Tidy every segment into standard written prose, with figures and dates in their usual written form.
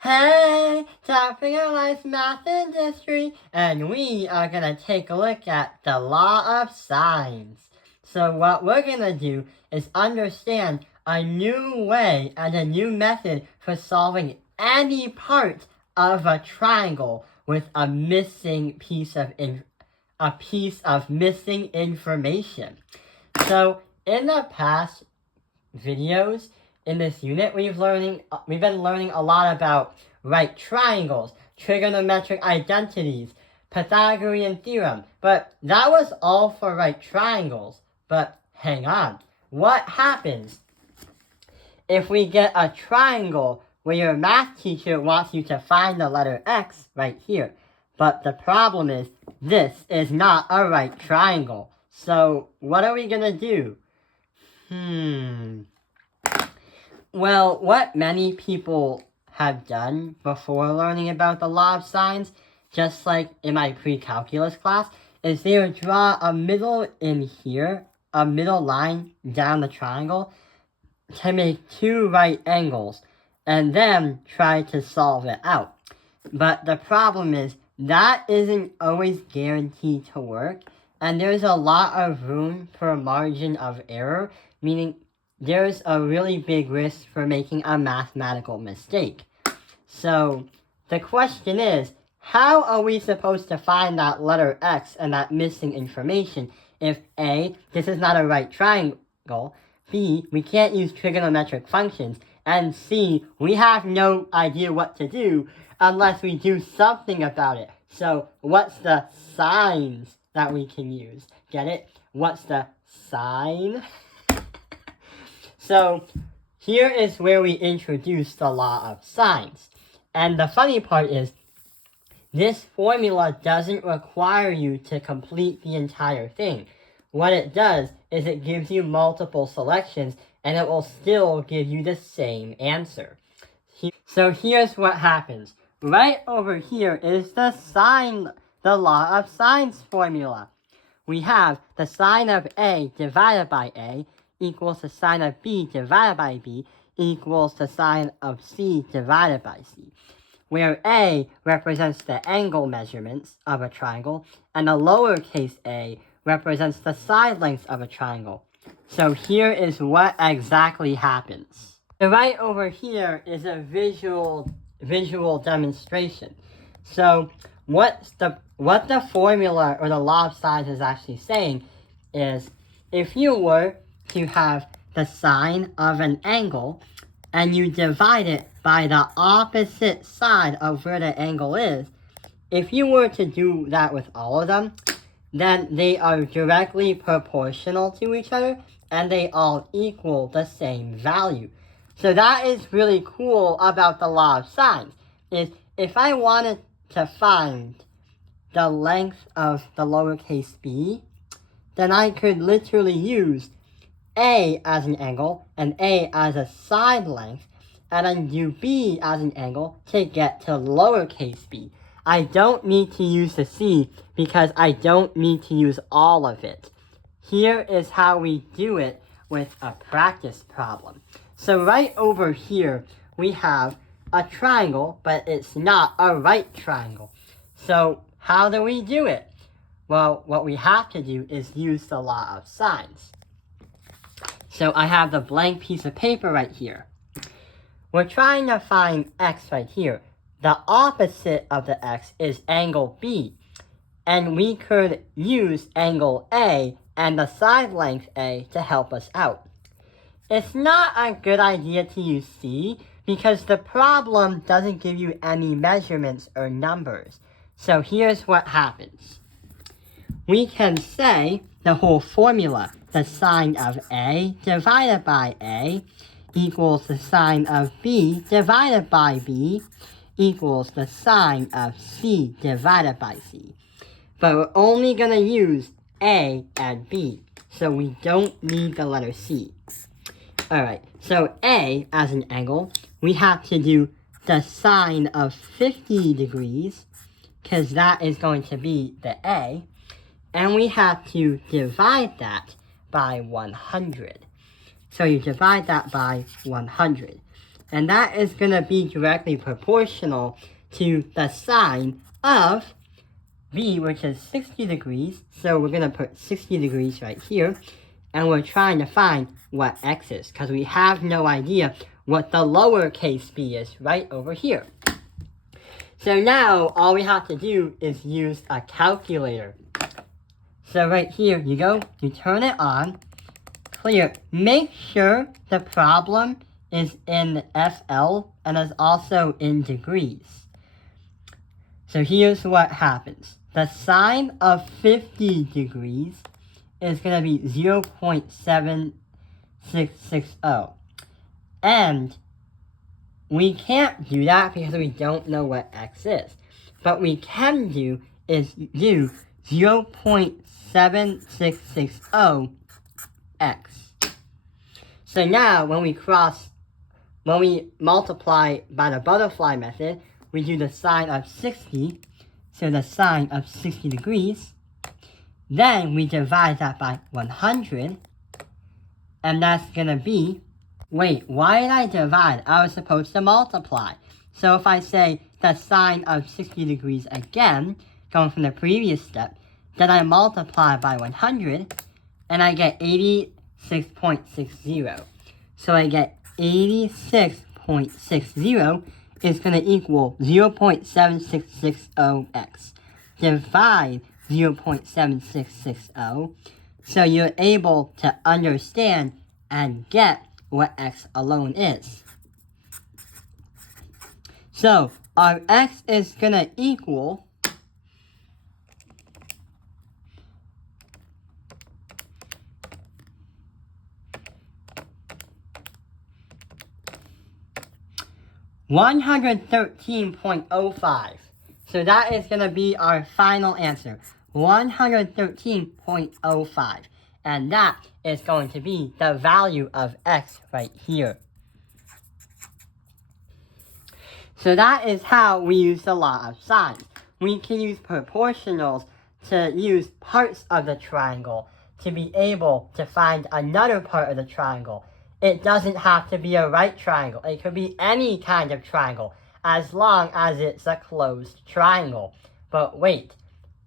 Hey, Topping Our Life Math and History, and we are going to take a look at the law of sines. So what we're going to do is understand a new way and a new method for solving any part of a triangle with a missing piece of missing information. So in the past videos, in this unit, we've been learning a lot about right triangles, trigonometric identities, Pythagorean theorem, but that was all for right triangles. But hang on, what happens if we get a triangle where your math teacher wants you to find the letter X right here? But the problem is, this is not a right triangle. So what are we gonna do? Well, what many people have done before learning about the law of sines, just like in my pre-calculus class, is they would draw a middle in here, a middle line down the triangle, to make two right angles, and then try to solve it out. But the problem is, that isn't always guaranteed to work, and there's a lot of room for a margin of error, meaning there's a really big risk for making a mathematical mistake. So the question is, how are we supposed to find that letter X and that missing information if A, this is not a right triangle, B, we can't use trigonometric functions, and C, we have no idea what to do unless we do something about it. So what's the signs that we can use? Get it? What's the sign? So here is where we introduce the law of sines. And the funny part is, this formula doesn't require you to complete the entire thing. What it does is it gives you multiple selections, and it will still give you the same answer. So here's what happens. Right over here is the law of sines formula. We have the sine of A divided by A equals the sine of B divided by B equals the sine of C divided by C, where A represents the angle measurements of a triangle, and the lowercase a represents the side lengths of a triangle. So here is what exactly happens. The right over here is a visual demonstration. So what the formula or the law of sines is actually saying is, if you were to have the sine of an angle and you divide it by the opposite side of where the angle is, if you were to do that with all of them, then they are directly proportional to each other and they all equal the same value. So that is really cool about the law of sines, is if I wanted to find the length of the lowercase b, then I could literally use A as an angle and A as a side length, and then do B as an angle to get to lowercase b. I don't need to use the C because I don't need to use all of it. Here is how we do it with a practice problem. So right over here, we have a triangle, but it's not a right triangle. So how do we do it? Well, what we have to do is use the law of sines. So I have the blank piece of paper right here. We're trying to find X right here. The opposite of the X is angle B. And we could use angle A and the side length A to help us out. It's not a good idea to use C because the problem doesn't give you any measurements or numbers. So here's what happens. We can say the whole formula, the sine of A divided by A equals the sine of B divided by B equals the sine of C divided by C. But we're only going to use A and B, so we don't need the letter C. Alright, so A as an angle, we have to do the sine of 50 degrees, because that is going to be the A, and we have to divide that by 100. So you divide that by 100. And that is going to be directly proportional to the sine of v, which is 60 degrees. So we're going to put 60 degrees right here. And we're trying to find what x is, because we have no idea what the lowercase b is right over here. So now, all we have to do is use a calculator. So right here, you go, you turn it on, clear. Make sure the problem is in FL and is also in degrees. So here's what happens. The sine of 50 degrees is going to be 0.7660. And we can't do that because we don't know what x is. But we can do is do 0.7660 x. So now when we multiply by the butterfly method, we do the sine of 60, so the sine of 60 degrees. Then we divide that by 100, and that's going to be, wait, why did I divide? I was supposed to multiply. So if I say the sine of 60 degrees again, going from the previous step, then I multiply by 100, and I get 86.60. So I get 86.60 is going to equal 0.7660x. Divide 0.7660. So you're able to understand and get what x alone is. So our x is going to equal 113.05. So that is going to be our final answer. 113.05. And that is going to be the value of x right here. So that is how we use the law of sines. We can use proportionals to use parts of the triangle to be able to find another part of the triangle. It doesn't have to be a right triangle. It could be any kind of triangle, as long as it's a closed triangle. But wait,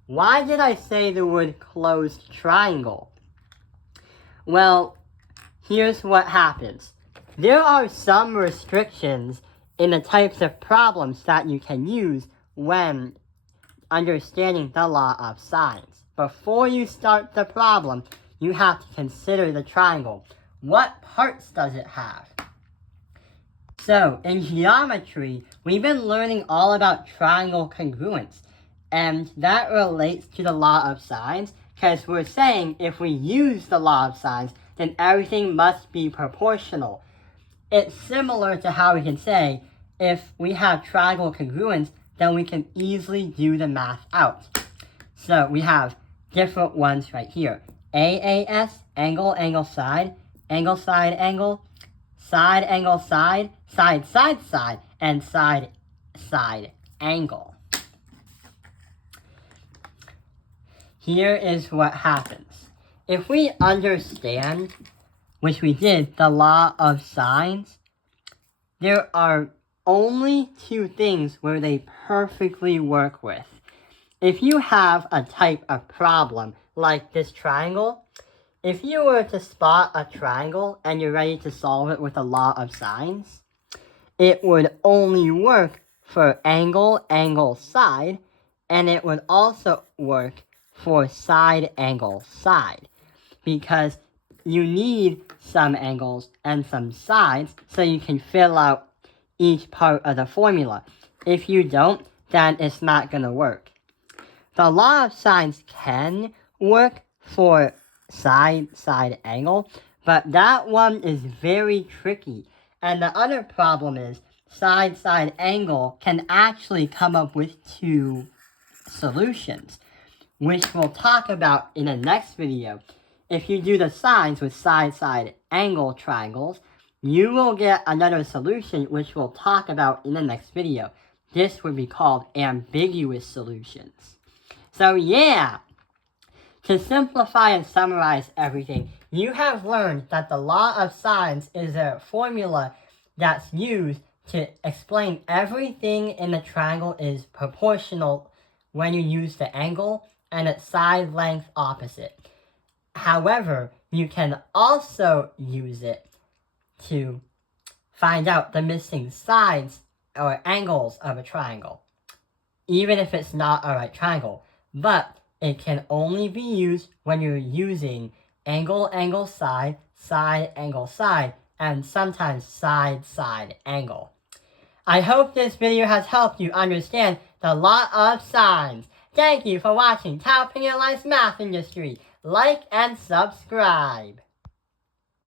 why did I say the word closed triangle? Well, here's what happens. There are some restrictions in the types of problems that you can use when understanding the law of sines. Before you start the problem, you have to consider the triangle. What parts does it have? So, in geometry, we've been learning all about triangle congruence, and that relates to the law of sines, because we're saying if we use the law of sines, then everything must be proportional. It's similar to how we can say, if we have triangle congruence, then we can easily do the math out. So, we have different ones right here. AAS, angle, angle, side, angle, side, angle, side, angle, side, side, side, side, and side, side, angle. Here is what happens. If we understand, which we did, the law of sines, there are only two things where they perfectly work with. If you have a type of problem, like this triangle, if you were to spot a triangle and you're ready to solve it with the law of sines, it would only work for angle, angle, side, and it would also work for side, angle, side, because you need some angles and some sides so you can fill out each part of the formula. If you don't, then it's not going to work. The law of sines can work for side, side, angle, but that one is very tricky. And the other problem is side, side, angle can actually come up with two solutions, which we'll talk about in the next video. If you do the sines with side, side, angle triangles, you will get another solution, which we'll talk about in the next video. This would be called ambiguous solutions. So yeah, to simplify and summarize everything, you have learned that the law of sines is a formula that's used to explain everything in the triangle is proportional when you use the angle and its side length opposite. However, you can also use it to find out the missing sides or angles of a triangle, even if it's not a right triangle. But it can only be used when you're using angle, angle, side, side, angle, side, and sometimes side, side, angle. I hope this video has helped you understand the law of sines. Thank you for watching Tao Penalized Math Industry. Like and subscribe.